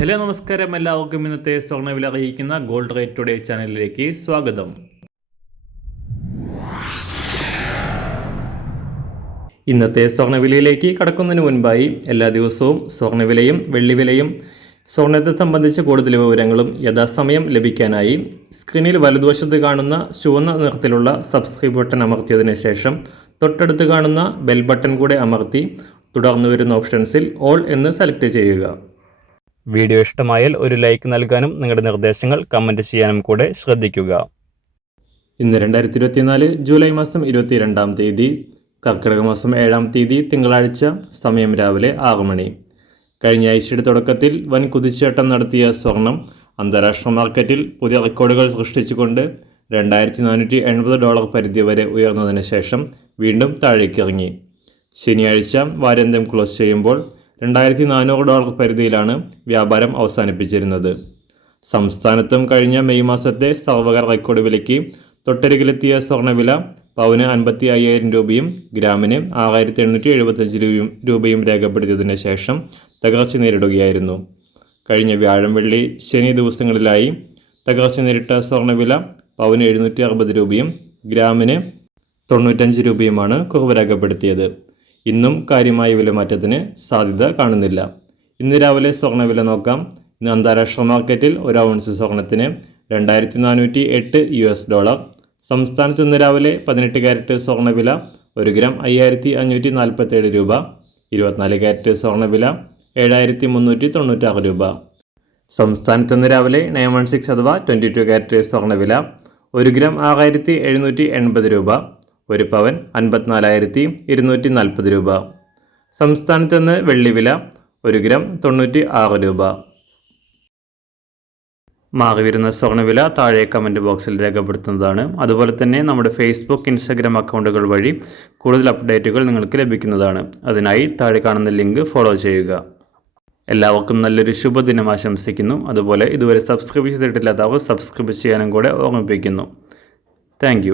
Hello നമസ്കാരം, എല്ലാവർക്കും ഇന്നത്തെ സ്വർണ്ണവില അറിയിക്കുന്ന ഗോൾഡ് റേറ്റ് ടുഡേ ചാനലിലേക്ക് സ്വാഗതം. ഇന്നത്തെ സ്വർണ്ണവിലയിലേക്ക് കടക്കുന്നതിന് മുൻപായി എല്ലാ ദിവസവും സ്വർണ്ണവിലയും വെള്ളിവിലയും സ്വർണ്ണത്തെ സംബന്ധിച്ച കൂടുതൽ വിവരങ്ങളും യഥാസമയം ലഭിക്കാനായി സ്ക്രീനിൽ വലതുവശത്ത് കാണുന്ന ചുവന്ന നിറത്തിലുള്ള സബ്സ്ക്രൈബ് ബട്ടൺ അമർത്തിയതിനു ശേഷം തൊട്ടടുത്ത് കാണുന്ന ബെൽ ബട്ടൺ കൂടെ അമർത്തി തുടർന്ന് വരുന്ന ഓപ്ഷൻസിൽ ഓൾ എന്ന് സെലക്ട് ചെയ്യുക. വീഡിയോ ഇഷ്ടമായാൽ ഒരു ലൈക്ക് നൽകാനും നിങ്ങളുടെ നിർദ്ദേശങ്ങൾ കമൻറ്റ് ചെയ്യാനും കൂടെ ശ്രദ്ധിക്കുക. ഇന്ന് 2024 ജൂലൈ മാസം 22-ാം തീയതി, കർക്കിടക മാസം 7-ാം തീയതി തിങ്കളാഴ്ച. സമയം രാവിലെ 6 മണി. കഴിഞ്ഞ ആഴ്ചയുടെ തുടക്കത്തിൽ വൻ കുതിച്ചുചാട്ടം നടത്തിയ സ്വർണം അന്താരാഷ്ട്ര മാർക്കറ്റിൽ പുതിയ റെക്കോർഡുകൾ സൃഷ്ടിച്ചുകൊണ്ട് $2,480 പരിധി വരെ ഉയർന്നതിന് ശേഷം വീണ്ടും താഴേക്കിറങ്ങി. ശനിയാഴ്ച വാരാന്ത്യം ക്ലോസ് ചെയ്യുമ്പോൾ $2,400 പരിധിയിലാണ് വ്യാപാരം അവസാനിപ്പിച്ചിരുന്നത്. സംസ്ഥാനത്തും കഴിഞ്ഞ മെയ് മാസത്തെ സർവകാല റെക്കോർഡ് വിലയ്ക്ക് തൊട്ടരികിലെത്തിയ സ്വർണ്ണവില പവന് 55,000 രൂപയും ഗ്രാമിന് 6,875 രൂപയും രേഖപ്പെടുത്തിയതിന് ശേഷം തകർച്ച നേരിടുകയായിരുന്നു. കഴിഞ്ഞ വ്യാഴം, വെള്ളി, ശനി ദിവസങ്ങളിലായി തകർച്ച നേരിട്ട സ്വർണ്ണവില പവന് 760 രൂപയും ഗ്രാമിന് 95 രൂപയുമാണ് കുറവ് രേഖപ്പെടുത്തിയത്. ഇന്നും കാര്യമായ വിലമാറ്റത്തിന് സാധ്യത കാണുന്നില്ല. ഇന്ന് രാവിലെ സ്വർണ്ണവില നോക്കാം. ഇന്ന് അന്താരാഷ്ട്ര മാർക്കറ്റിൽ ഒരു ഔൺസ് സ്വർണ്ണത്തിന് $2,408. സംസ്ഥാനത്ത് ഇന്ന് രാവിലെ 18 കാരറ്റ് സ്വർണ്ണവില 1 ഗ്രാം 5,547 രൂപ. 24 കാരറ്റ് സ്വർണ്ണവില 7,396 രൂപ. സംസ്ഥാനത്ത് ഇന്ന് രാവിലെ 916 അഥവാ 22 കാരറ്റ് സ്വർണ്ണവില 1 ഗ്രാം 6,780 രൂപ. 1 പവൻ 54,240 രൂപ. സംസ്ഥാനത്ത് നിന്ന് വെള്ളിവില 1 ഗ്രാം 96 രൂപ. മാറിവരുന്ന സ്വർണ്ണവില താഴെ കമൻറ്റ് ബോക്സിൽ രേഖപ്പെടുത്തുന്നതാണ്. അതുപോലെ തന്നെ നമ്മുടെ ഫേസ്ബുക്ക്, ഇൻസ്റ്റാഗ്രാം അക്കൗണ്ടുകൾ വഴി കൂടുതൽ അപ്ഡേറ്റുകൾ നിങ്ങൾക്ക് ലഭിക്കുന്നതാണ്. അതിനായി താഴെ കാണുന്ന ലിങ്ക് ഫോളോ ചെയ്യുക. എല്ലാവർക്കും നല്ലൊരു ശുഭദിനം ആശംസിക്കുന്നു. അതുപോലെ ഇതുവരെ സബ്സ്ക്രൈബ് ചെയ്തിട്ടില്ലാത്തവർ സബ്സ്ക്രൈബ് ചെയ്യാനും കൂടെ ഓർമ്മിപ്പിക്കുന്നു. താങ്ക്